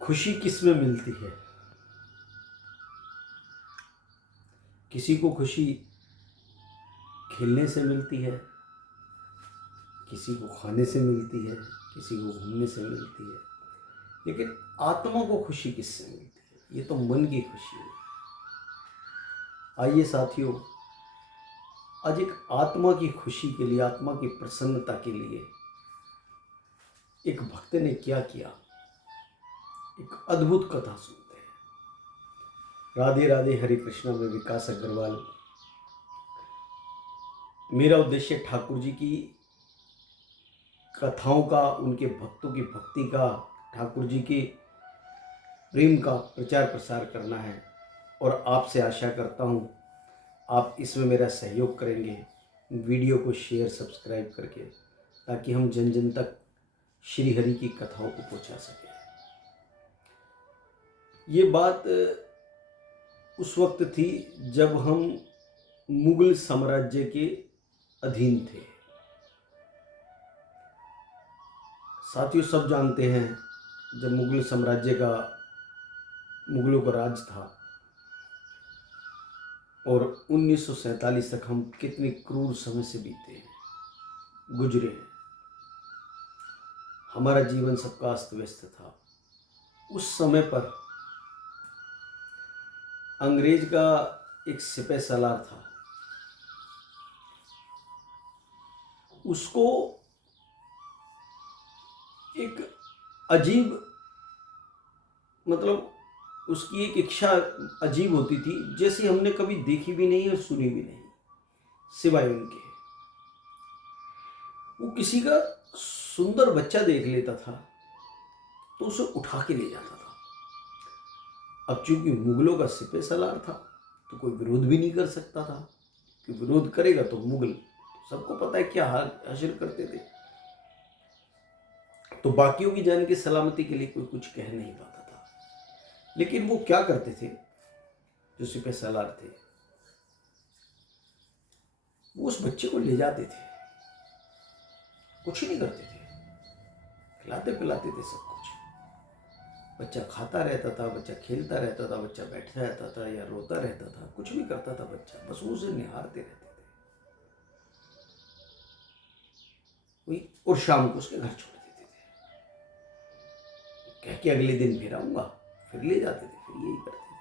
खुशी किस में मिलती है? किसी को खुशी खेलने से मिलती है, किसी को खाने से मिलती है, किसी को घूमने से मिलती है, लेकिन आत्मा को खुशी किससे मिलती है? ये तो मन की खुशी है। आइए साथियों, आज एक आत्मा की खुशी के लिए, आत्मा की प्रसन्नता के लिए एक भक्त ने क्या किया, एक अद्भुत कथा सुनते हैं। राधे राधे, हरे कृष्णा में विकास अग्रवाल। मेरा उद्देश्य ठाकुर जी की कथाओं का, उनके भक्तों की भक्ति का, ठाकुर जी के प्रेम का प्रचार प्रसार करना है। और आपसे आशा करता हूँ आप इसमें मेरा सहयोग करेंगे, वीडियो को शेयर सब्सक्राइब करके, ताकि हम जन जन तक श्री हरि की कथाओं को पहुँचा सकें। ये बात उस वक्त थी जब हम मुगल साम्राज्य के अधीन थे। साथियों, सब जानते हैं जब मुगल साम्राज्य का, मुगलों का राज था और 1947 तक हम कितने क्रूर समय से बीते हैं, गुजरे हैं। हमारा जीवन सबका अस्त व्यस्त था। उस समय पर अंग्रेज का एक सिपह सालार था, उसको एक अजीब, मतलब उसकी एक इच्छा अजीब होती थी, जैसे हमने कभी देखी भी नहीं और सुनी भी नहीं, सिवाय उनके। वो किसी का सुंदर बच्चा देख लेता था तो उसे उठा के ले जाता था। अब चूंकि मुगलों का सिपह सलार था तो कोई विरोध भी नहीं कर सकता था, कि विरोध करेगा तो मुगल, सबको पता है क्या हासिल करते थे। तो बाकियों की जान की सलामती के लिए कोई कुछ कह नहीं पाता था। लेकिन वो क्या करते थे, जो सिपह सलार थे, वो उस बच्चे को ले जाते थे, कुछ नहीं करते थे, खिलाते पिलाते थे सब कुछ। बच्चा खाता रहता था, बच्चा खेलता रहता था, बच्चा बैठा रहता था या रोता रहता था, कुछ भी करता था बच्चा, बस वो उसे निहारते रहते थे। वही, और शाम को उसके घर छोड़ देते थे, कह के अगले दिन फिर आऊंगा, फिर ले जाते थे, फिर यही करते थे।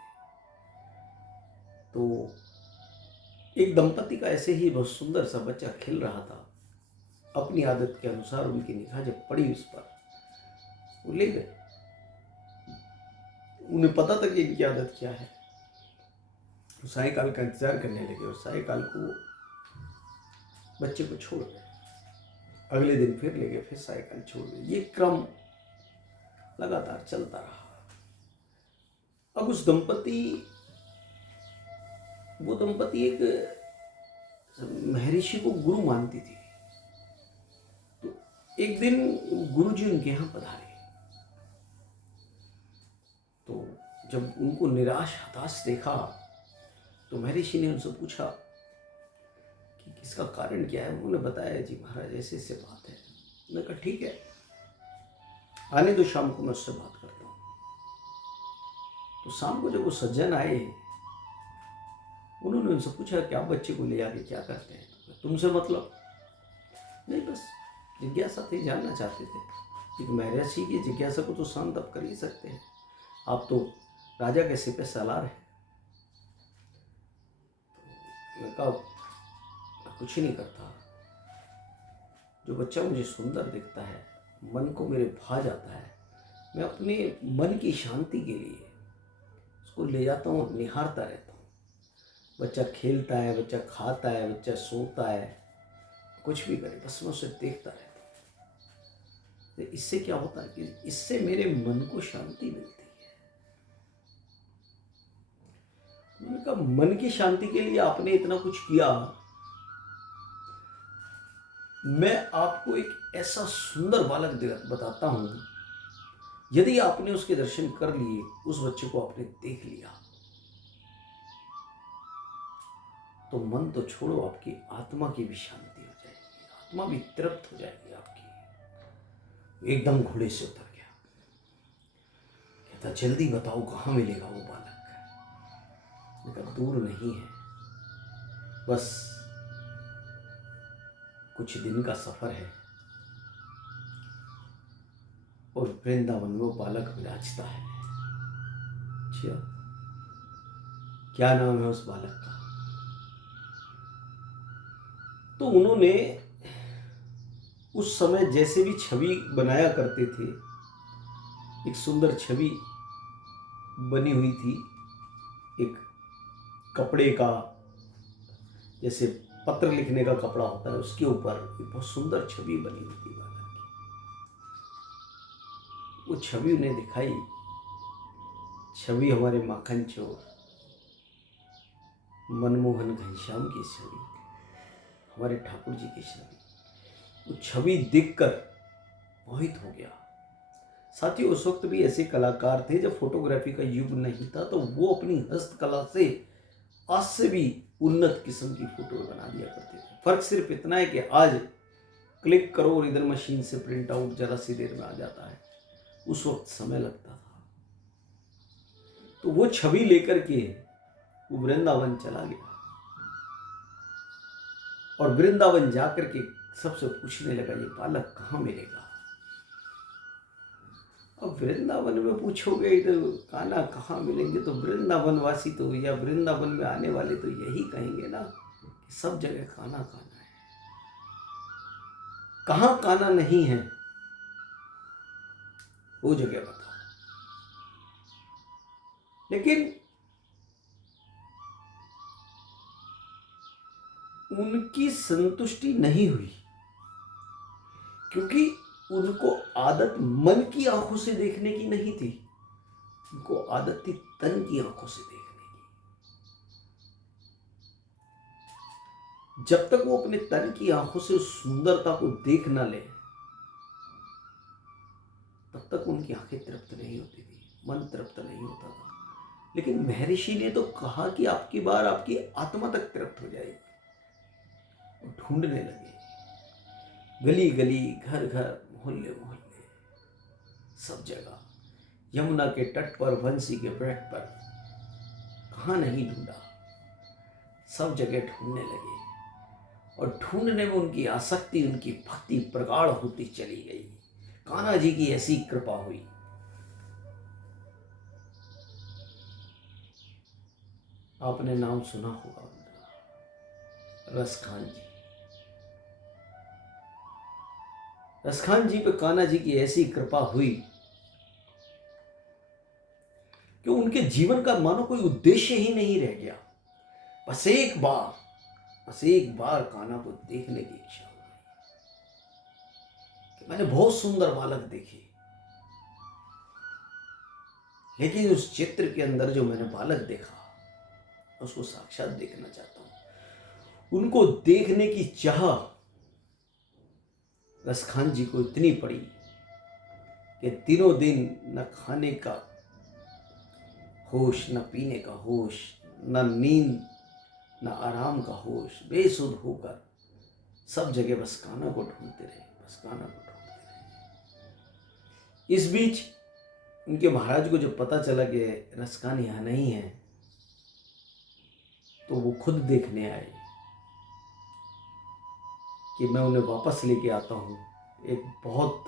तो एक दंपति का ऐसे ही बहुत सुंदर सा बच्चा खेल रहा था। अपनी आदत के अनुसार उनकी निगाह जब पड़ी उस पर, वो ले गए। उन्हें पता था कि इनकी आदत क्या है। तो सायकाल का इंतजार करने लगे और सायकाल को बच्चे को छोड़ गए। अगले दिन फिर ले गए, फिर सायकाल छोड़ गए। ये क्रम लगातार चलता रहा। अब वो दंपति एक महर्षि को गुरु मानती थी। तो एक दिन गुरु जी उनके यहाँ पधारे। तो जब उनको निराश हताश देखा तो महर्षि ने उनसे पूछा कि इसका कारण क्या है। उन्होंने बताया, जी महाराज ऐसे ऐसे बात है। मैंने कहा ठीक है, आने दो, शाम को मैं उससे बात करता हूँ। तो शाम को जब वो सज्जन आए, उन्होंने उनसे पूछा कि आप बच्चे को ले आके क्या करते हैं। तुमसे मतलब नहीं, बस जिज्ञासा थी, जानना चाहते थे। एक महर्षि की जिज्ञासा को तो शांत आप कर ही सकते हैं, आप तो राजा के सिपह सालार हैं। तो मैं कहा कुछ ही नहीं करता, जो बच्चा मुझे सुंदर दिखता है, मन को मेरे भा जाता है, मैं अपने मन की शांति के लिए उसको ले जाता हूँ और निहारता रहता हूँ। बच्चा खेलता है, बच्चा खाता है, बच्चा सोता है, कुछ भी करे, बस मैं उसे देखता रहता हूँ। तो इससे क्या होता है कि इससे मेरे मन को शांति मिलती है। मैंने कहा मन की शांति के लिए आपने इतना कुछ किया, मैं आपको एक ऐसा सुंदर बालक बताता हूं, यदि आपने उसके दर्शन कर लिए, उस बच्चे को आपने देख लिया, तो मन तो छोड़ो, आपकी आत्मा की भी शांति हो जाएगी, आत्मा भी तृप्त हो जाएगी आपकी। एकदम घोड़े से उतर गया, कहता जल्दी बताओ कहाँ मिलेगा वो बालक। मैं कहा दूर नहीं है, बस कुछ दिन का सफर है और वृंदावन में वो बालक विराजता है। अच्छा, क्या नाम है उस बालक का? तो उन्होंने उस समय जैसे भी छवि बनाया करते थे, एक सुंदर छवि बनी हुई थी, एक कपड़े का, जैसे पत्र लिखने का कपड़ा होता है उसके ऊपर एक बहुत सुंदर छवि बनी हुई थी बालक की। वो छवि उन्हें दिखाई, छवि हमारे माखन चोर मनमोहन घनश्याम की छवि, हमारे ठाकुर जी की छवि। वो छवि देखकर मोहित हो गया। साथियों, उस वक्त भी ऐसे कलाकार थे जब फोटोग्राफी का युग नहीं था, तो वो अपनी हस्तकला से आज से भी उन्नत किस्म की फोटो बना दिया करते थे। फर्क सिर्फ इतना है कि आज क्लिक करो और इधर मशीन से प्रिंट आउट जरा सी देर में आ जाता है, उस वक्त समय लगता था। तो वो छवि लेकर के वो वृंदावन चला गया और वृंदावन जाकर के सबसे पूछने लगा ये बालक कहाँ मिलेगा। अब वृंदावन में पूछोगे तो कान्हा कहाँ मिलेंगे, तो वृंदावन वासी तो या वृंदावन में आने वाले तो यही कहेंगे ना कि सब जगह कान्हा कान्हा है। कहाँ कान्हा नहीं है वो जगह बताओ। लेकिन उनकी संतुष्टि नहीं हुई, क्योंकि उनको आदत मन की आंखों से देखने की नहीं थी, उनको आदत थी तन की आंखों से देखने की। जब तक वो अपने तन की आंखों से उस सुंदरता को देख न ले, तब तक उनकी आंखें तृप्त नहीं होती थी, मन तृप्त नहीं होता था। लेकिन महर्षि ने तो कहा कि आपकी बार आपकी आत्मा तक तृप्त हो जाएगी। वो ढूंढने लगे, गली गली, घर घर, मोहल्ले मोहल्ले, सब जगह, यमुना के तट पर, बंसी के वृक्ष पर, कहाँ नहीं ढूंढा, सब जगह ढूंढने लगे। और ढूंढने में उनकी आसक्ति, उनकी भक्ति प्रगाढ़ होती चली गई। कान्हा जी की ऐसी कृपा हुई। आपने नाम सुना होगा उनका, रसखान जी। रसखान जी पे कान्हा जी की ऐसी कृपा हुई कि उनके जीवन का मानो कोई उद्देश्य ही नहीं रह गया। बस एक बार कान्हा को देखने की इच्छा हो गई कि मैंने बहुत सुंदर बालक देखे, लेकिन उस चित्र के अंदर जो मैंने बालक देखा उसको साक्षात देखना चाहता हूं। उनको देखने की चाह रसखान जी को इतनी पड़ी कि दिनों दिन न खाने का होश, न पीने का होश, न नींद, न आराम का होश, बेसुध होकर सब जगह बस कान्हा को ढूंढते रहे, बस कान्हा को ढूंढते रहे। इस बीच उनके महाराज को जब पता चला कि रसखान यहाँ नहीं है, तो वो खुद देखने आए कि मैं उन्हें वापस लेके आता हूँ। एक बहुत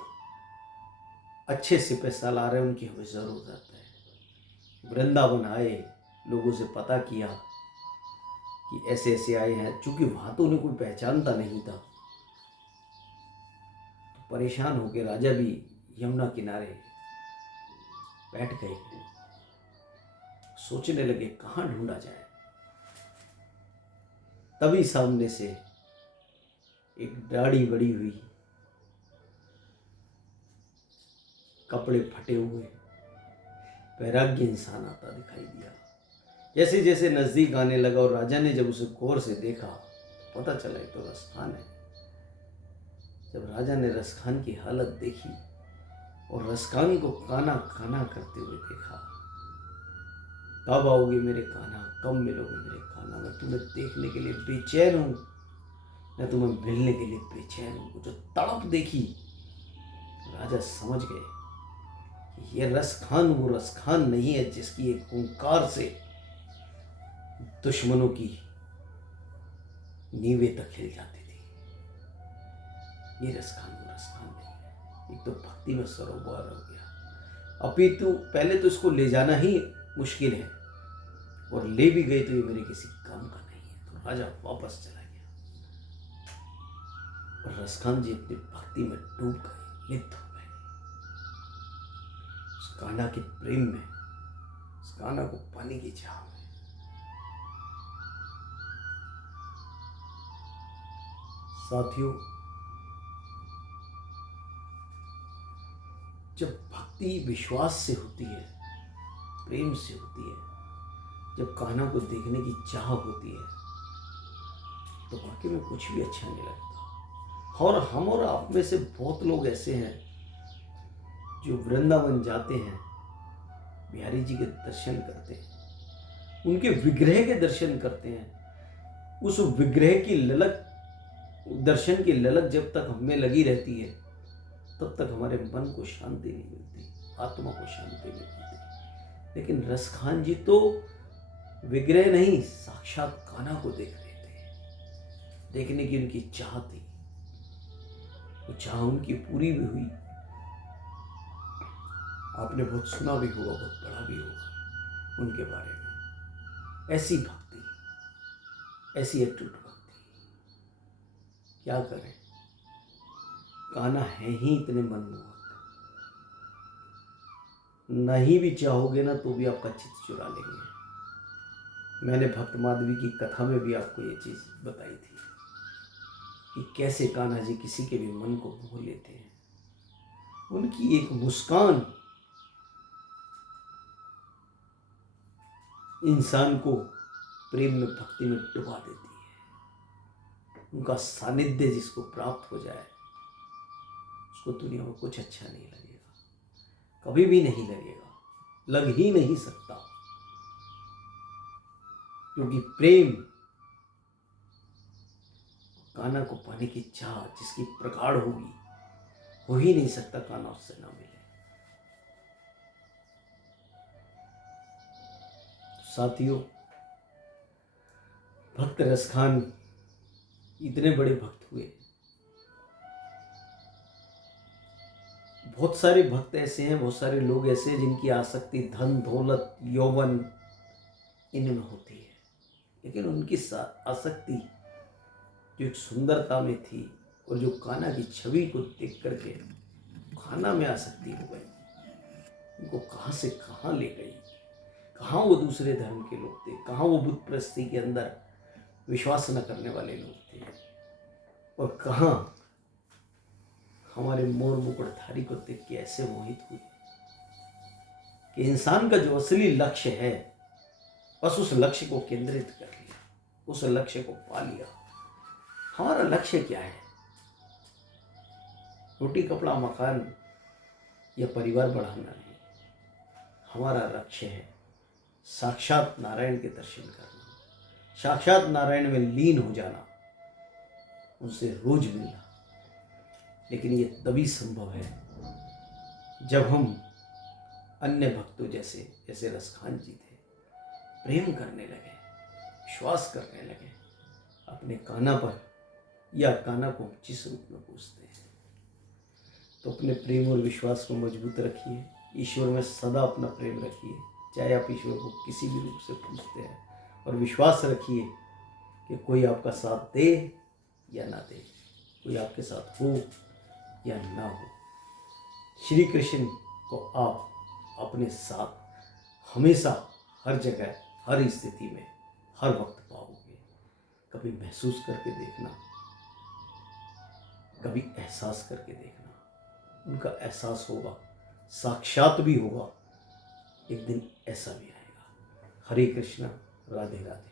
अच्छे सिपह सालार है, उनकी हमें ज़रूरत है। वृंदावन आए, लोगों से पता किया कि ऐसे ऐसे आए हैं। चूंकि वहाँ तो उन्हें कोई पहचानता नहीं था, तो परेशान होकर राजा भी यमुना किनारे बैठ गए, सोचने लगे कहाँ ढूंढा जाए। तभी सामने से एक दाढ़ी बड़ी हुई, कपड़े फटे हुए वैराग्य इंसान आता दिखाई दिया। जैसे जैसे नजदीक आने लगा और राजा ने जब उसे गौर से देखा, तो पता चला ये तो रसखान है। जब राजा ने रसखान की हालत देखी और रसखान को कान्हा कान्हा करते हुए देखा, कब आओगे मेरे कान्हा, कब मिलोगे मेरे कान्हा, मैं तुम्हें देखने के लिए बेचैन हूँ, मैं तुम्हें मिलने के लिए बेचैन हूँ। जो तड़प देखी, राजा समझ गए कि ये रस खान वो रस खान नहीं है जिसकी एक ओंकार से दुश्मनों की नींवें तक हिल जाती थी। ये रस खान वो रस खान नहीं है। एक तो भक्ति में सरोवर हो गया, अपितु पहले तो इसको ले जाना ही मुश्किल है, और ले भी गए तो ये मेरे किसी काम का नहीं है। तो राजा वापस चला गया और रसखान जी अपनी भक्ति में डूब गए, लिप्त हो गए उस कान्हा के प्रेम में, उस कान्हा को पाने की चाह में। साथियों, जब भक्ति विश्वास से होती है, प्रेम से होती है, जब कान्हा को देखने की चाह होती है, तो वाकई में कुछ भी अच्छा नहीं लगता। और हम और आप में से बहुत लोग ऐसे हैं जो वृंदावन जाते हैं, बिहारी जी के दर्शन करते हैं, उनके विग्रह के दर्शन करते हैं। उस विग्रह की ललक, दर्शन की ललक जब तक हमें लगी रहती है, तब तक हमारे मन को शांति नहीं मिलती, आत्मा को शांति नहीं मिलती। लेकिन रसखान जी तो विग्रह नहीं, साक्षात कान्हा को देख रहे थे। देखने की उनकी चाह थी, वो चाह उनकी पूरी भी हुई। आपने बहुत सुना भी होगा, बहुत पढ़ा भी होगा उनके बारे में। ऐसी भक्ति, ऐसी अटूट भक्ति, क्या करें। कान्हा है ही इतने मनमोहक, नहीं भी चाहोगे ना तो भी आपका चित्त चुरा लेंगे। मैंने भक्त माधवी की कथा में भी आपको ये चीज बताई थी कि कैसे कान्हा जी किसी के भी मन को मोह लेते हैं। उनकी एक मुस्कान इंसान को प्रेम में, भक्ति में डुबा देती है। उनका सानिध्य जिसको प्राप्त हो जाए, उसको दुनिया में कुछ अच्छा नहीं लगेगा, कभी भी नहीं लगेगा, लग ही नहीं सकता। क्योंकि प्रेम, कान्हा को पाने की चाह जिसकी प्रगाढ़ होगी, हो ही नहीं सकता कान्हा उससे ना मिले। साथियों, भक्त रसखान इतने बड़े भक्त हुए। बहुत सारे भक्त ऐसे हैं, बहुत सारे लोग ऐसे हैं जिनकी आसक्ति धन, दौलत, यौवन इनमें होती है, लेकिन उनकी आसक्ति जो एक सुंदरता में थी, और जो कान्हा की छवि को देख करके कान्हा में आसक्ति हो गई, उनको कहाँ से कहाँ ले गई। कहाँ वो दूसरे धर्म के लोग थे, कहाँ वो बुत परस्ती के अंदर विश्वास न करने वाले लोग थे, और कहाँ हमारे मोर मुकुटधारी को देख के ऐसे मोहित हुए कि इंसान का जो असली लक्ष्य है, बस उस लक्ष्य को केंद्रित कर लिया, उस लक्ष्य को पा लिया। हमारा लक्ष्य क्या है? रोटी, कपड़ा, मकान या परिवार बढ़ाना नहीं। हमारा लक्ष्य है साक्षात नारायण के दर्शन करना, साक्षात नारायण में लीन हो जाना, उनसे रोज मिलना। लेकिन ये तभी संभव है जब हम अन्य भक्तों जैसे, जैसे रसखान जी थे, प्रेम करने लगे, विश्वास करने लगे अपने कान्हा पर, या कान्हा को जिस रूप में पूजते हैं। तो अपने प्रेम और विश्वास को मजबूत रखिए, ईश्वर में सदा अपना प्रेम रखिए, चाहे आप ईश्वर को किसी भी रूप से पूजते हैं, और विश्वास रखिए कि कोई आपका साथ दे या ना दे, कोई आपके साथ हो या ना हो, श्री कृष्ण को आप अपने साथ हमेशा, हर जगह, हर स्थिति में, हर वक्त पाओगे। कभी महसूस करके देखना, कभी एहसास करके देखना, उनका एहसास होगा, साक्षात भी होगा, एक दिन ऐसा भी आएगा। हरे कृष्णा, राधे राधे।